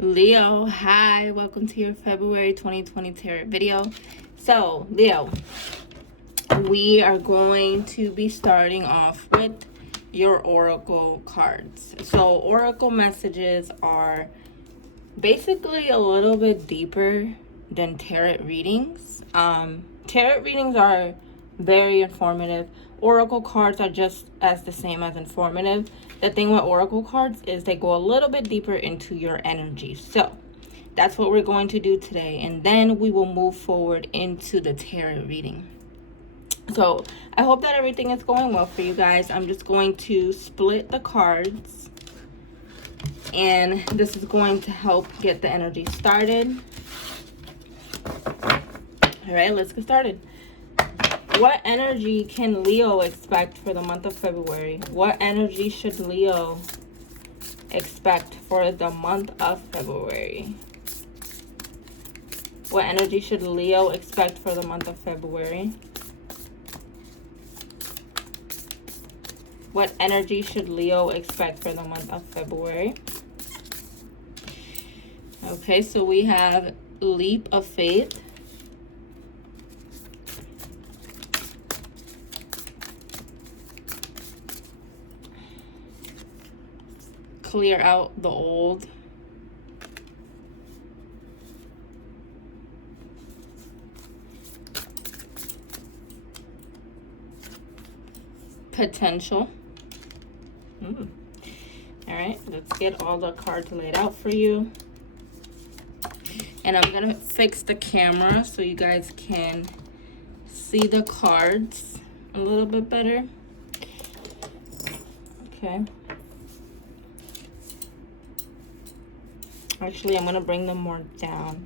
Leo, hi, welcome to your February 2020 tarot video. So, Leo, we are going to be starting off with your oracle cards. So, oracle messages are basically a little bit deeper than tarot readings. Tarot readings are very informative. Oracle cards are just as the same as informative. The thing with oracle cards is they go a little bit deeper into your energy. So that's what we're going to do today, and then we will move forward into the tarot reading. So I hope that everything is going well for you guys. I'm just going to split the cards, and this is going to help get the energy started. All right, let's get started. What energy can Leo expect for the month of February? What energy should Leo expect for the month of February? What energy should Leo expect for the month of February? What energy should Leo expect for the month of February? Okay, so we have Leap of Faith. Clear out the old. Potential. All right, let's get all the cards laid out for you. And I'm gonna fix the camera so you guys can see the cards a little bit better. Okay. Actually, I'm gonna bring them more down.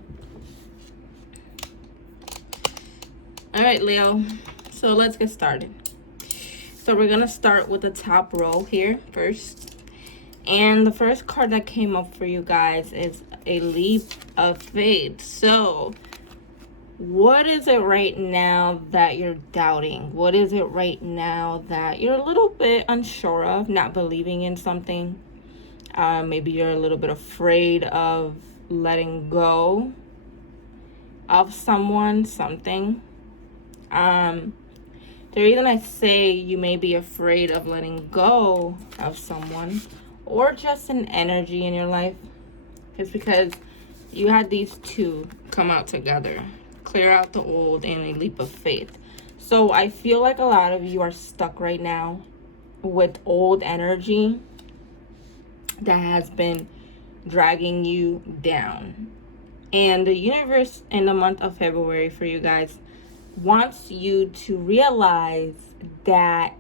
All right, Leo, so let's get started. So we're gonna start with the top row here first. And the first card that came up for you guys is a Leap of Faith. So what is it right now that you're doubting? What is it right now that you're a little bit unsure of, not believing in something? Maybe you're a little bit afraid of letting go of someone, something. The reason I say you may be afraid of letting go of someone or just an energy in your life is because you had these two come out together. Clear out the old and a leap of faith. So I feel like a lot of you are stuck right now with old energy that has been dragging you down. And the universe in the month of February for you guys wants you to realize that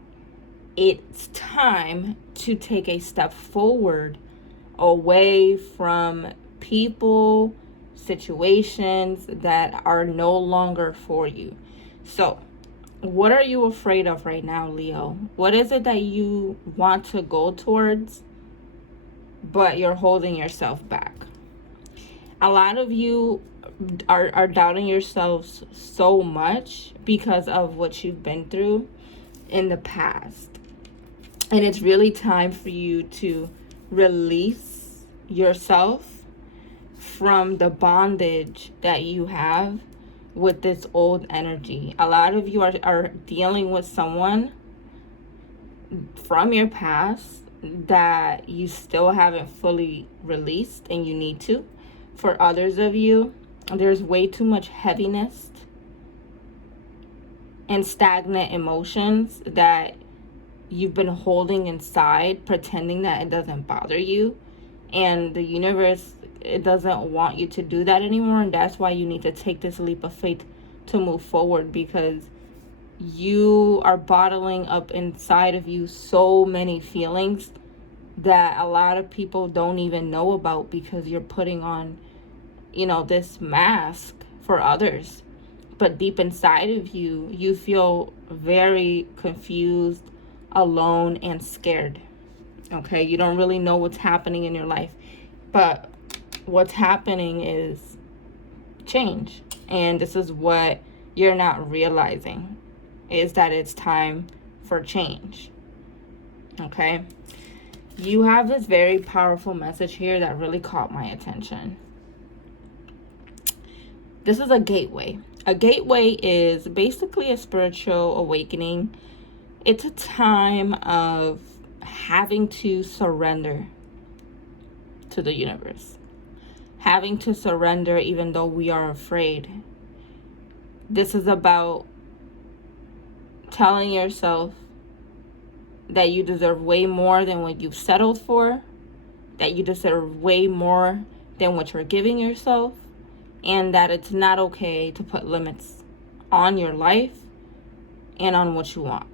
it's time to take a step forward away from people, situations that are no longer for you. So what are you afraid of right now, Leo? What is it that you want to go towards, but you're holding yourself back? A lot of you are doubting yourselves so much because of what you've been through in the past. And it's really time for you to release yourself from the bondage that you have with this old energy. A lot of you are dealing with someone from your past that you still haven't fully released, and you need to. For others of you, there's way too much heaviness and stagnant emotions that you've been holding inside, pretending that it doesn't bother you. And the universe, it doesn't want you to do that anymore. And that's why you need to take this leap of faith to move forward, because you are bottling up inside of you so many feelings that a lot of people don't even know about, because you're putting on, this mask for others. But deep inside of you, you feel very confused, alone, and scared. Okay, you don't really know what's happening in your life. But what's happening is change. And this is what you're not realizing, is that it's time for change. Okay? You have this very powerful message here that really caught my attention. This is a gateway. A gateway is basically a spiritual awakening. It's a time of having to surrender to the universe. Having to surrender even though we are afraid. This is about telling yourself that you deserve way more than what you've settled for, that you deserve way more than what you're giving yourself, and that it's not okay to put limits on your life and on what you want.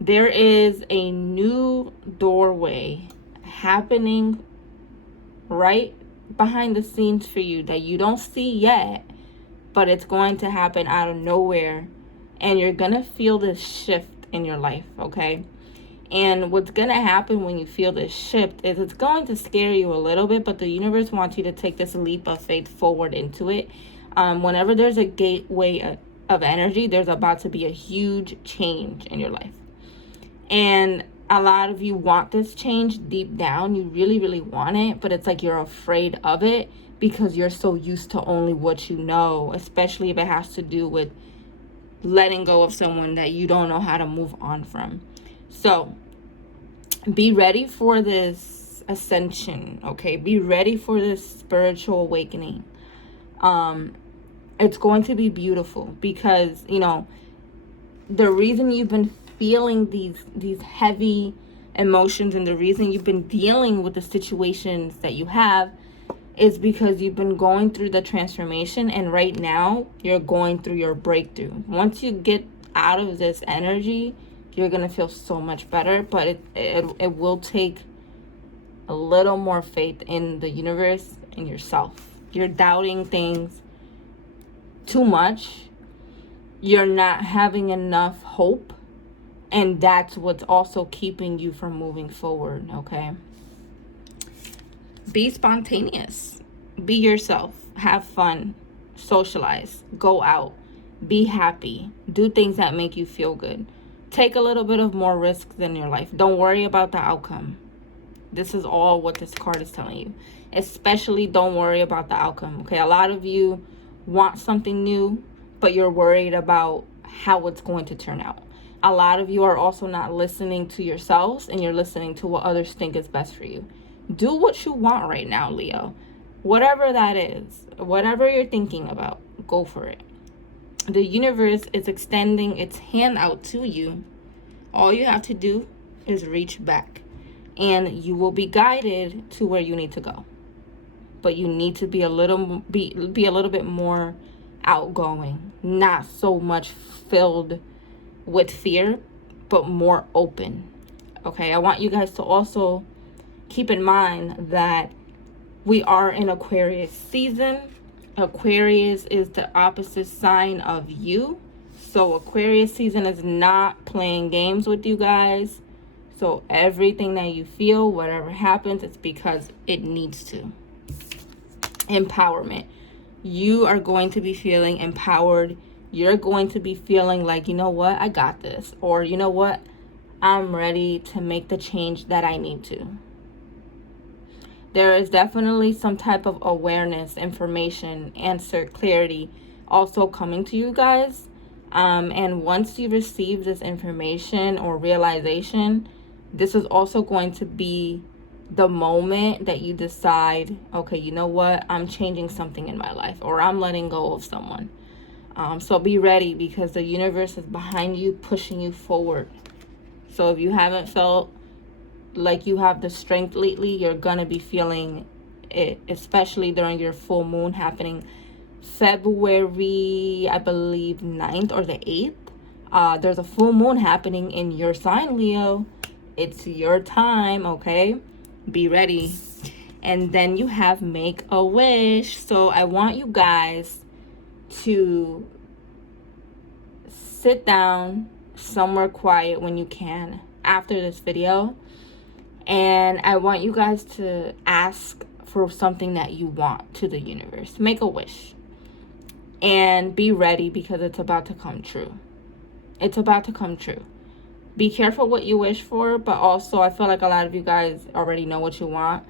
There is a new doorway happening right behind the scenes for you that you don't see yet, but it's going to happen out of nowhere, and you're going to feel this shift in your life, okay? And what's going to happen when you feel this shift is it's going to scare you a little bit, but the universe wants you to take this leap of faith forward into it. Whenever there's a gateway of energy, there's about to be a huge change in your life. And a lot of you want this change deep down. You really, really want it, but it's like you're afraid of it because you're so used to only what you know, especially if it has to do with letting go of someone that you don't know how to move on from. So be ready for this ascension, okay? Be ready for this spiritual awakening. It's going to be beautiful because, you know, the reason you've been feeling these heavy emotions and the reason you've been dealing with the situations that you have is because you've been going through the transformation, and right now you're going through your breakthrough. Once you get out of this energy, you're gonna feel so much better, but it will take a little more faith in the universe and yourself. You're doubting things too much. You're not having enough hope, and that's what's also keeping you from moving forward, okay? Be spontaneous. Be yourself. Have fun. Socialize. Go out. Be happy. Do things that make you feel good. Take a little bit of more risks in your life. Don't worry about the outcome. This is all what this card is telling you. Especially don't worry about the outcome, okay? A lot of you want something new, but you're worried about how it's going to turn out. A lot of you are also not listening to yourselves, and you're listening to what others think is best for you. Do what you want right now, Leo. Whatever that is, whatever you're thinking about, go for it. The universe is extending its hand out to you. All you have to do is reach back, and you will be guided to where you need to go. But you need to be a little bit more outgoing, not so much filled with fear, but more open. Okay, I want you guys to also keep in mind that we are in Aquarius season. Aquarius is the opposite sign of you. So Aquarius season is not playing games with you guys. So everything that you feel, whatever happens, it's because it needs to. Empowerment. You are going to be feeling empowered. You're going to be feeling like, you know what, I got this. Or, you know what, I'm ready to make the change that I need to. There is definitely some type of awareness, information, answer, clarity also coming to you guys. And once you receive this information or realization, this is also going to be the moment that you decide, okay, you know what, I'm changing something in my life, or I'm letting go of someone. So be ready, because the universe is behind you, pushing you forward. So if you haven't felt like you have the strength lately, you're gonna be feeling it, especially during your full moon happening February, I believe 9th or the 8th. There's a full moon happening in your sign, Leo. It's your time, okay? Be ready. And then you have make a wish. So I want you guys to sit down somewhere quiet when you can after this video, and I want you guys to ask for something that you want to the universe. Make a wish and be ready, because it's about to come true. It's about to come true. Be careful what you wish for, but also I feel like a lot of you guys already know what you want.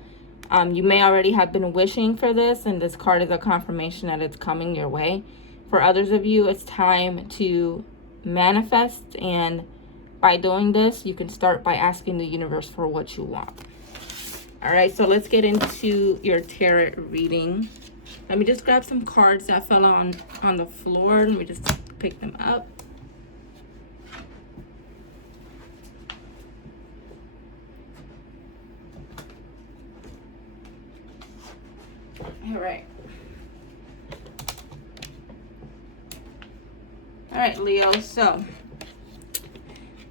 You may already have been wishing for this, and this card is a confirmation that it's coming your way. For others of you, it's time to manifest, and by doing this, you can start by asking the universe for what you want. All right, so let's get into your tarot reading. Let me just grab some cards that fell on the floor. Let me just pick them up. All right. All right, Leo, so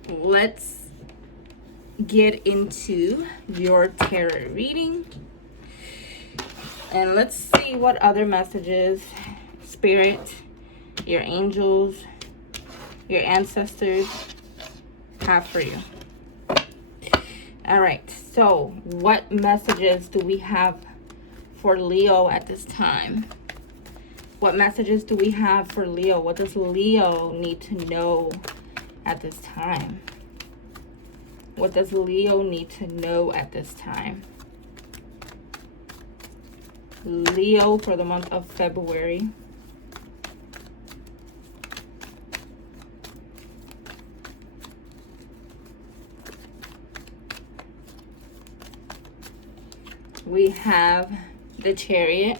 let's get into your tarot reading. And let's see what other messages Spirit, your angels, your ancestors have for you. All right, so what messages do we have for Leo at this time? What messages do we have for Leo? What does Leo need to know at this time? What does Leo need to know at this time? Leo for the month of February. We have the Chariot,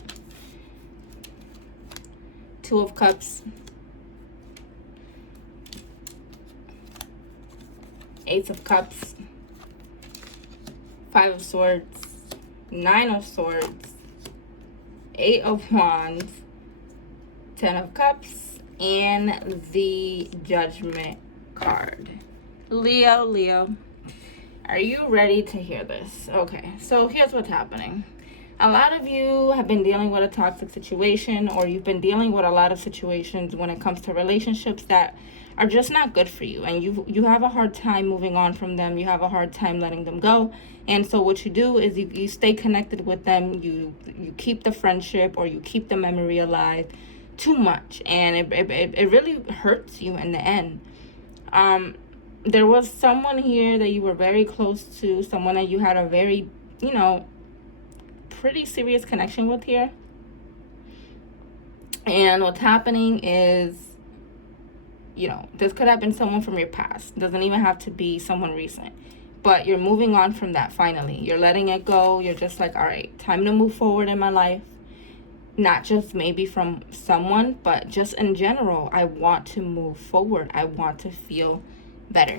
Two of Cups, Ace of Cups, Five of Swords, Nine of Swords, Eight of Wands, Ten of Cups, and the Judgment card. Leo, are you ready to hear this? Okay, so here's what's happening. A lot of you have been dealing with a toxic situation, or you've been dealing with a lot of situations when it comes to relationships that are just not good for you, and you have a hard time moving on from them. You have a hard time letting them go. And so what you do is you stay connected with them. You keep the friendship, or you keep the memory alive too much, and it really hurts you in the end. There was someone here that you were very close to, someone that you had a very, pretty serious connection with here. And what's happening is, this could have been someone from your past. It doesn't even have to be someone recent. But you're moving on from that finally. You're letting it go. You're just like, all right, time to move forward in my life. Not just maybe from someone, but just in general. I want to move forward. I want to feel better.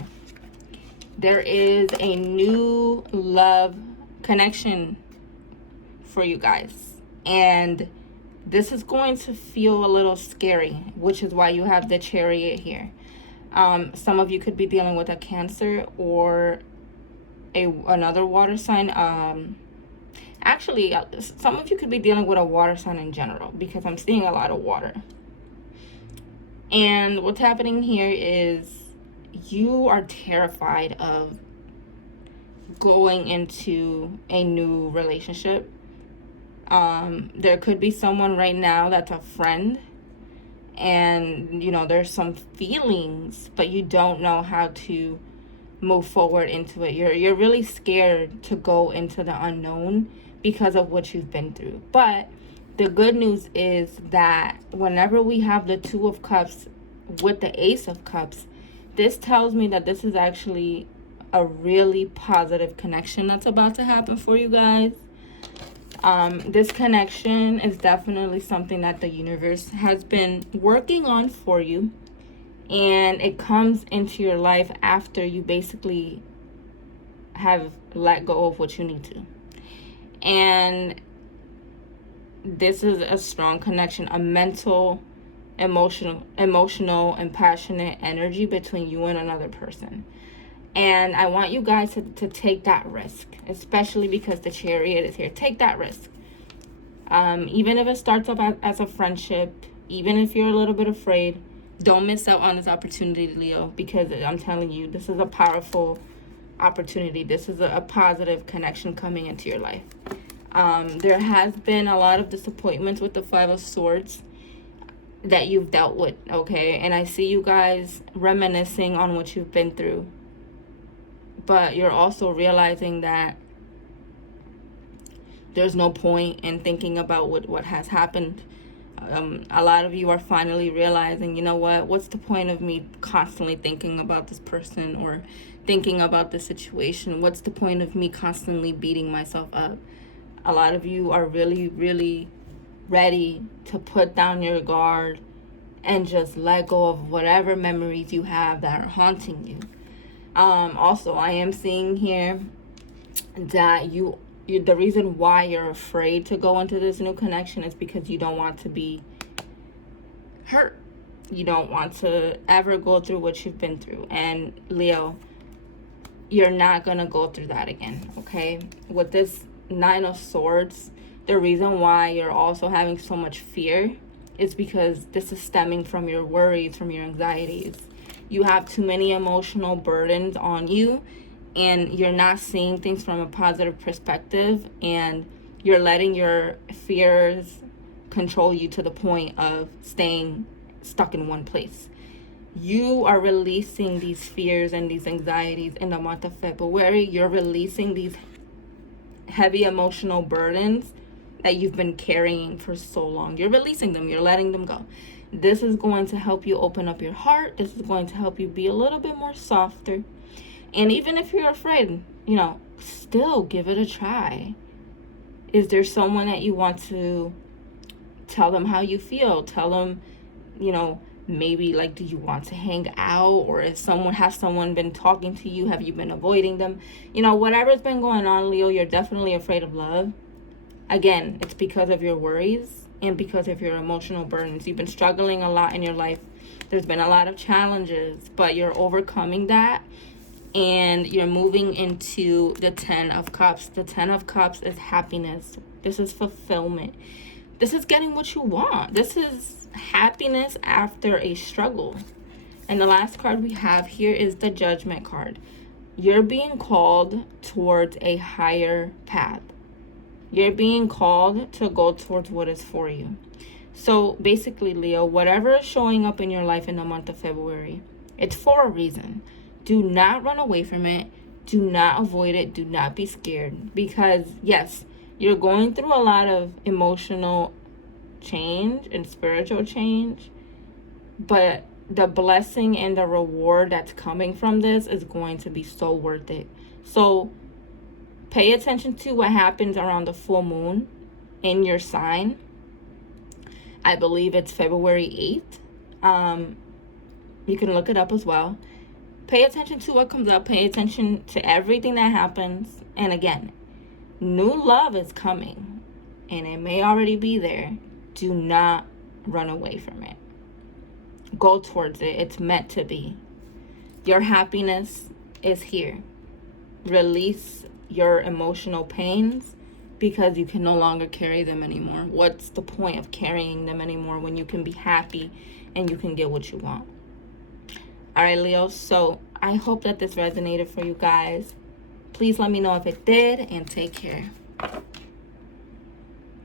There is a new love connection for you guys, and this is going to feel a little scary, which is why you have the Chariot here. Some of you could be dealing with a Cancer or another water sign. Actually, some of you could be dealing with a water sign in general, because I'm seeing a lot of water. And what's happening here is you are terrified of going into a new relationship. There could be someone right now that's a friend, and there's some feelings, but you don't know how to move forward into it. You're really scared to go into the unknown because of what you've been through. But the good news is that whenever we have the Two of Cups with the Ace of Cups, this tells me that this is actually a really positive connection that's about to happen for you guys. This connection is definitely something that the universe has been working on for you, and it comes into your life after you basically have let go of what you need to. And this is a strong connection, a mental, emotional and passionate energy between you and another person. And I want you guys to take that risk, especially because the Chariot is here. Take that risk. Even if it starts off as a friendship, even if you're a little bit afraid, don't miss out on this opportunity, Leo, because I'm telling you, this is a powerful opportunity. This is a positive connection coming into your life. There has been a lot of disappointments with the Five of Swords that you've dealt with, okay? And I see you guys reminiscing on what you've been through. but you're also realizing that there's no point in thinking about what has happened. A lot of you are finally realizing, you know what, what's the point of me constantly thinking about this person or thinking about the situation? What's the point of me constantly beating myself up? A lot of you are really, really ready to put down your guard and just let go of whatever memories you have that are haunting you. Also, I am seeing here that you the reason why you're afraid to go into this new connection is because you don't want to be hurt. You don't want to ever go through what you've been through. And Leo, you're not going to go through that again, okay? With this Nine of Swords, the reason why you're also having so much fear is because this is stemming from your worries, from your anxieties. You have too many emotional burdens on you, and you're not seeing things from a positive perspective, and you're letting your fears control you to the point of staying stuck in one place. You are releasing these fears and these anxieties in the month of February. You're releasing these heavy emotional burdens that you've been carrying for so long. You're releasing them. You're letting them go. This is going to help you open up your heart. This is going to help you be a little bit more softer. And even if you're afraid, still give it a try. Is there someone that you want to tell them how you feel? Tell them, maybe like, do you want to hang out? Or has someone been talking to you? Have you been avoiding them? Whatever's been going on, Leo, you're definitely afraid of love. Again, it's because of your worries and because of your emotional burdens. You've been struggling a lot in your life. There's been a lot of challenges, but you're overcoming that. And you're moving into the 10 of Cups. The 10 of Cups is happiness. This is fulfillment. This is getting what you want. This is happiness after a struggle. And the last card we have here is the Judgment card. You're being called towards a higher path. You're being called to go towards what is for you. So basically, Leo, whatever is showing up in your life in the month of February, it's for a reason. Do not run away from it. Do not avoid it. Do not be scared. Because, yes, you're going through a lot of emotional change and spiritual change. But the blessing and the reward that's coming from this is going to be so worth it. So pay attention to what happens around the full moon in your sign. I believe it's February 8th. You can look it up as well. Pay attention to what comes up. Pay attention to everything that happens. And again, new love is coming. And it may already be there. Do not run away from it. Go towards it. It's meant to be. Your happiness is here. Release your emotional pains because you can no longer carry them anymore. What's the point of carrying them anymore when you can be happy and you can get what you want? All right, Leo, so I hope that this resonated for you guys. Please let me know if it did, and take care.